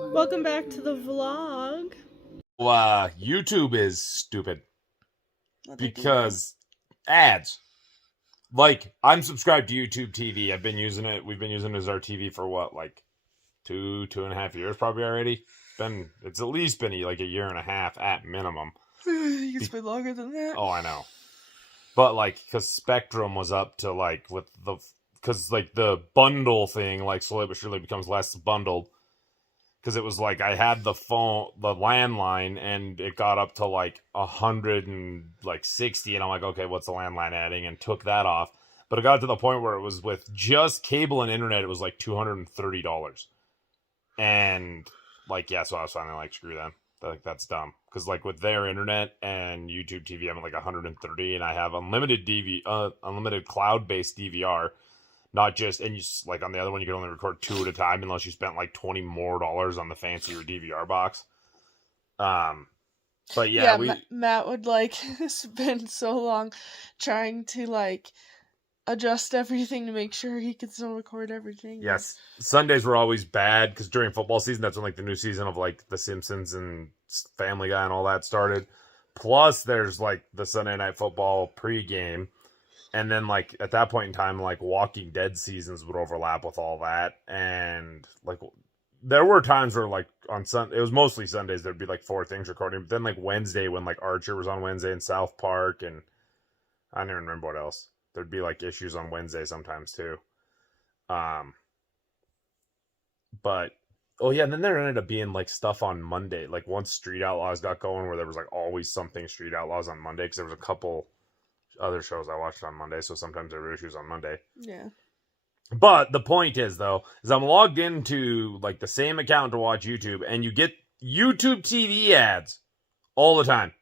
Welcome back to the vlog. YouTube is stupid because ads. Like, I'm subscribed to YouTube TV. I've been using it. We've been using it as our TV for what, like 2.5 years probably already. It's at least been like a year and a half at minimum. It's been longer than that. Oh, I know. But like, because Spectrum was up to like because like the bundle thing, like slowly but surely becomes less bundled. Because it was like I had the landline, and it got up to like 160, and I'm like, okay, what's the landline adding? And took that off. But it got to the point where it was with just cable and internet, it was like $230. And like, yeah, so I was finally like, screw them. Like, that's dumb. Because like with their internet and YouTube TV, I'm at like 130, and I have unlimited unlimited cloud-based DVR. Not just, and you like on the other one, you can only record 2 at a time unless you spent like $20 more on the fancier DVR box. But yeah, Matt would like spend so long trying to like adjust everything to make sure he could still record everything. Yes, Sundays were always bad because during football season, that's when like the new season of like The Simpsons and Family Guy and all that started. Plus, there's like the Sunday Night Football pregame. And then, like, at that point in time, like, Walking Dead seasons would overlap with all that. And, like, there were times where, like, it was mostly Sundays, there'd be, like, 4 things recording. But then, like, Wednesday, when, like, Archer was on Wednesday and South Park, and I don't even remember what else. There'd be, like, issues on Wednesday sometimes, too. But, oh, yeah, and then there ended up being, like, stuff on Monday. Like, once Street Outlaws got going, where there was, like, always something Street Outlaws on Monday, because there was a couple other shows I watched on Monday, so sometimes there were issues on Monday. Yeah. But the point is, though, is I'm logged into, like, the same account to watch YouTube, and you get YouTube TV ads all the time.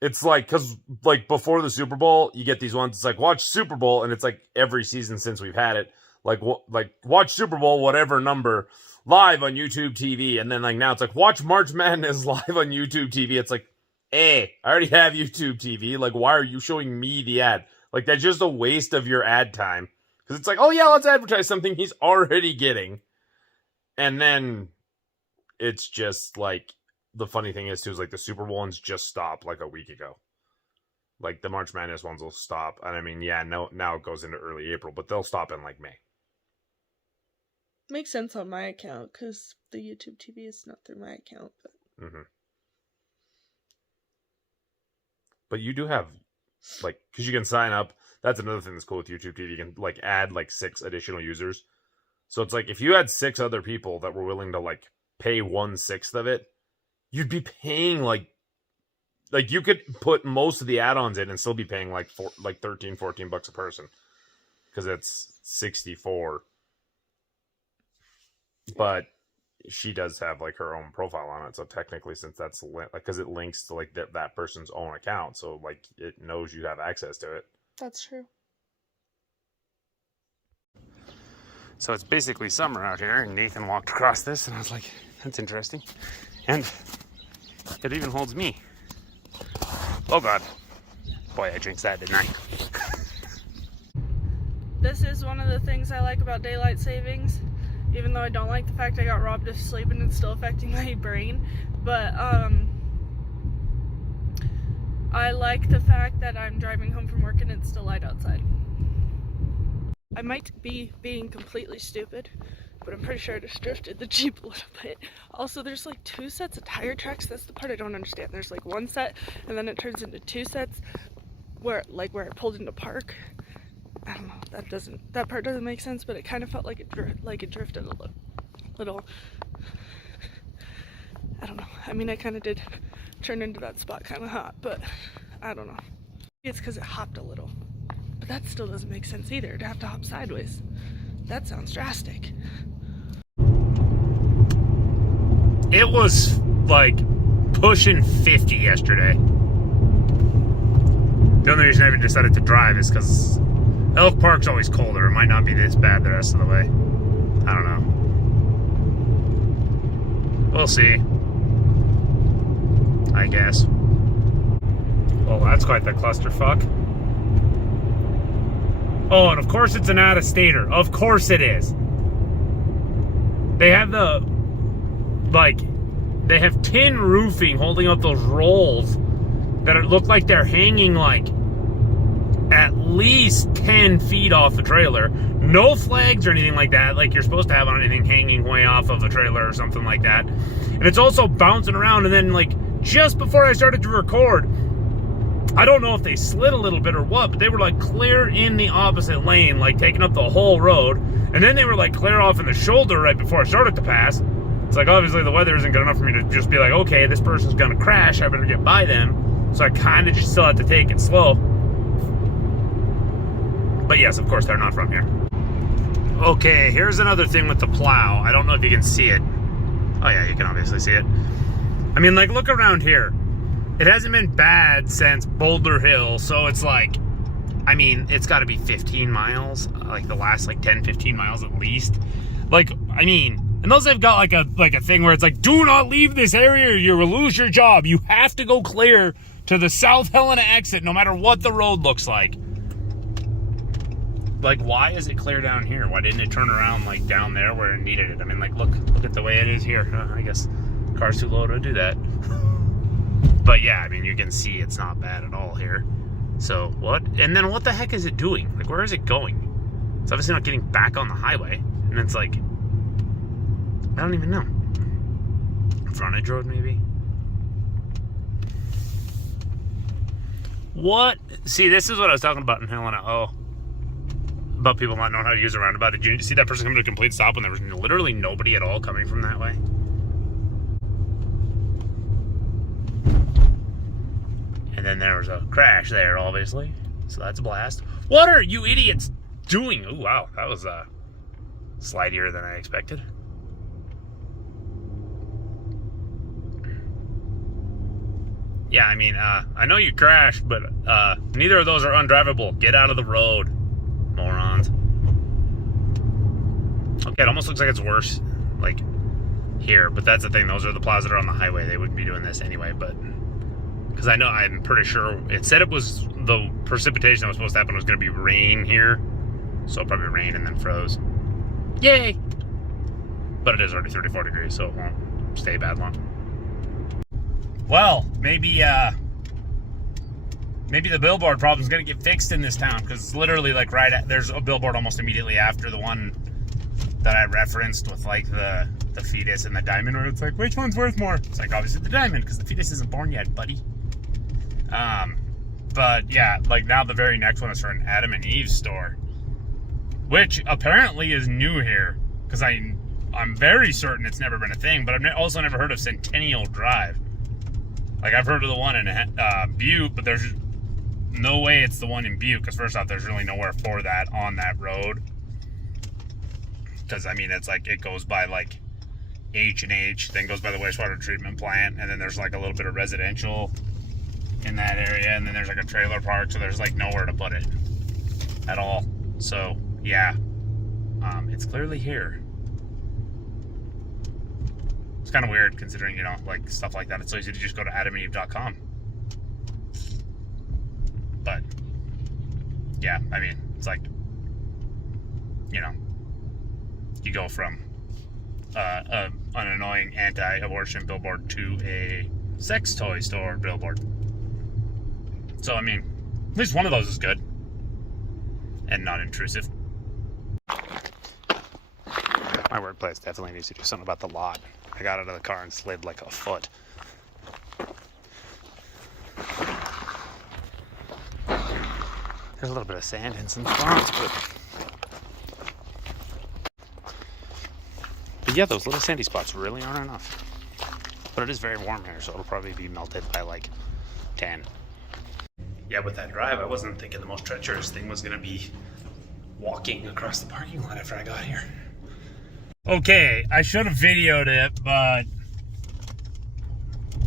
It's like, because, like, before the Super Bowl, you get these ones, it's like, watch Super Bowl, and it's like every season since we've had it, like watch Super Bowl, whatever number, live on YouTube TV, and then, like, now it's like, watch March Madness live on YouTube TV. It's like, hey, I already have YouTube TV. Like, why are you showing me the ad? Like, that's just a waste of your ad time. Because it's like, oh, yeah, let's advertise something he's already getting. And then it's just, like, the funny thing is, too, is, like, the Super Bowl ones just stopped, like, a week ago. Like, the March Madness ones will stop. And, I mean, yeah, now it goes into early April, but they'll stop in, like, May. Makes sense on my account, because the YouTube TV is not through my account. But... Mm-hmm. But you do have, like, because you can sign up. That's another thing that's cool with YouTube TV. You can, like, add, like, 6 additional users. So it's like, if you had 6 other people that were willing to, like, pay 1/6 of it, you'd be paying, like, you could put most of the add-ons in and still be paying, like, $13-14 a person. Because it's 64. But she does have, like, her own profile on it, so technically, since that's like, because it links to, like, that person's own account, so, like, it knows you have access to it. That's true. So it's basically summer out here, and Nathan walked across this, and I was like, that's interesting. And it even holds me. Oh god. Boy, I jinxed that, didn't I? This is one of the things I like about daylight savings. Even though I don't like the fact I got robbed of sleep and it's still affecting my brain. But, I like the fact that I'm driving home from work and it's still light outside. I might be being completely stupid, but I'm pretty sure I just drifted the Jeep a little bit. Also, there's like 2 sets of tire tracks. That's the part I don't understand. There's like 1 set, and then it turns into 2 sets where I pulled into park. I don't know, that part doesn't make sense, but it kind of felt like it drifted a little. I don't know. I mean, I kind of did turn into that spot kind of hot, but I don't know. It's because it hopped a little. But that still doesn't make sense either, to have to hop sideways. That sounds drastic. It was, like, pushing 50 yesterday. The only reason I even decided to drive is because Elk Park's always colder. It might not be this bad the rest of the way. I don't know. We'll see. I guess. Oh, that's quite the clusterfuck. Oh, and of course it's an out-of-stater. Of course it is. they have they have tin roofing holding up those rolls that look like they're hanging like at least 10 feet off the trailer. No flags or anything like that, like you're supposed to have on anything hanging way off of a trailer or something like that. And it's also bouncing around, and then like just before I started to record, I don't know if they slid a little bit or what, but they were like clear in the opposite lane, like taking up the whole road. And then they were like clear off in the shoulder right before I started to pass. It's like, obviously the weather isn't good enough for me to just be like, okay, this person's gonna crash, I better get by them. So I kind of just still have to take it slow. But yes, of course, they're not from here. Okay, here's another thing with the plow. I don't know if you can see it. Oh yeah, you can obviously see it. I mean, like, look around here. It hasn't been bad since Boulder Hill, so it's like, I mean, it's got to be 15 miles, like the last like 10, 15 miles at least. Like, I mean, unless they've got like a thing where it's like, do not leave this area or you will lose your job. You have to go clear to the South Helena exit no matter what the road looks like. Like, why is it clear down here? Why didn't it turn around like down there where it needed it? I mean, like, look at the way it is here. I guess car's too low to do that. But yeah, I mean, you can see it's not bad at all here. So what? And then what the heck is it doing? Like, where is it going? It's obviously not getting back on the highway. And it's like, I don't even know. Frontage road, maybe? What? See, this is what I was talking about in Helena. Oh. About people not knowing how to use a roundabout. Did you see that person come to a complete stop when there was literally nobody at all coming from that way? And then there was a crash there, obviously. So that's a blast. What are you idiots doing? Oh, wow. That was slidier than I expected. Yeah, I mean, I know you crashed, but neither of those are undrivable. Get out of the road, morons. Okay, it almost looks like it's worse, like, here. But that's the thing. Those are the plows that are on the highway. They wouldn't be doing this anyway, but... Because I know, I'm pretty sure, it said it was, the precipitation that was supposed to happen was going to be rain here. So it'll probably rain and then froze. Yay! But it is already 34 degrees, so it won't stay bad long. Well, maybe the billboard problem is going to get fixed in this town, because it's literally like there's a billboard almost immediately after the one that I referenced with like the fetus and the diamond, where it's like, which one's worth more? It's like, obviously the diamond, because the fetus isn't born yet, buddy. But yeah, like now the very next one is for an Adam and Eve store, which apparently is new here, because I'm very certain it's never been a thing, but I've also never heard of Centennial Drive. Like, I've heard of the one in Butte, but there's no way it's the one in Butte, because first off, there's really nowhere for that on that road. Because, I mean, it's like, it goes by, like, H&H, then goes by the wastewater treatment plant, and then there's, like, a little bit of residential in that area, and then there's, like, a trailer park, so there's, like, nowhere to put it at all. So, yeah, it's clearly here. It's kind of weird considering, you know, like stuff like that. It's so easy to just go to adamandeve.com. But yeah, I mean, it's like, you know, you go from an annoying anti-abortion billboard to a sex toy store billboard. So, I mean, at least one of those is good and not intrusive. My workplace definitely needs to do something about the lot. I got out of the car and slid like a foot. There's a little bit of sand in some spots, but yeah, those little sandy spots really aren't enough. But it is very warm here, so it'll probably be melted by like 10. Yeah, with that drive, I wasn't thinking the most treacherous thing was going to be walking across the parking lot after I got here. Okay, I should have videoed it, but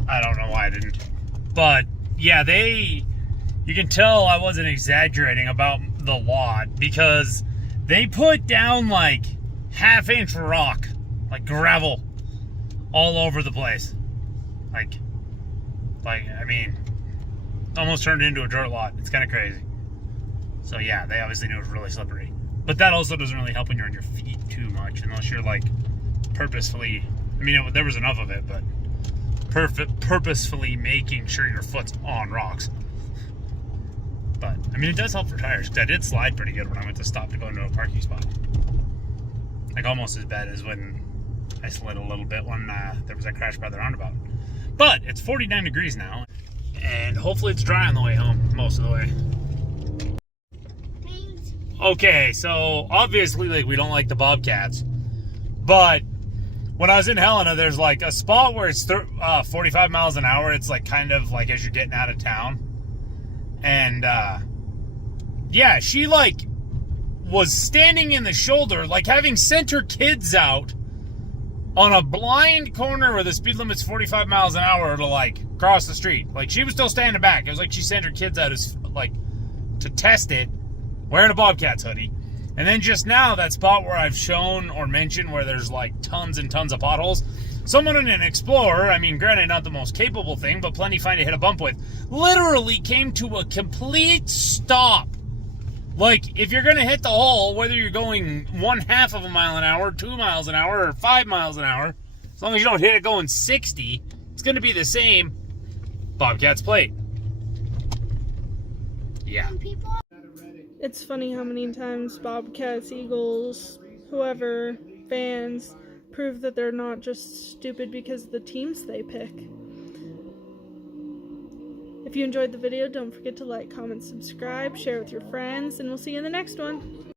I don't know why I didn't. But yeah, you can tell I wasn't exaggerating about the lot, because they put down like half-inch rock, like gravel, all over the place. Like, I mean, almost turned into a dirt lot. It's kind of crazy. So yeah, they obviously knew it was really slippery. But that also doesn't really help when you're on your feet too much, unless you're like purposefully, I mean, there was enough of it, but purposefully making sure your foot's on rocks. But, I mean, it does help for tires, because I did slide pretty good when I went to stop to go into a parking spot. Like, almost as bad as when I slid a little bit when there was that crash by the roundabout. But, it's 49 degrees now, and hopefully it's dry on the way home, most of the way. Okay, so, obviously, like, we don't like the bobcats, but when I was in Helena, there's, like, a spot where it's 45 miles an hour. It's, like, kind of, like, as you're getting out of town. And, yeah, she, like, was standing in the shoulder, like, having sent her kids out on a blind corner where the speed limit's 45 miles an hour to, like, cross the street. Like, she was still standing back. It was like she sent her kids out as, like, to test it, wearing a Bobcats hoodie. And then just now, that spot where I've shown or mentioned where there's, like, tons and tons of potholes, someone in an Explorer, I mean, granted, not the most capable thing, but plenty fine to hit a bump with, literally came to a complete stop. Like, if you're going to hit the hole, whether you're going 1/2 of a mile an hour, 2 miles an hour, or 5 miles an hour, as long as you don't hit it going 60, it's going to be the same Bobcats plate. Yeah. It's funny how many times Bobcats, Eagles, whoever, fans, prove that they're not just stupid because of the teams they pick. If you enjoyed the video, don't forget to like, comment, subscribe, share with your friends, and we'll see you in the next one.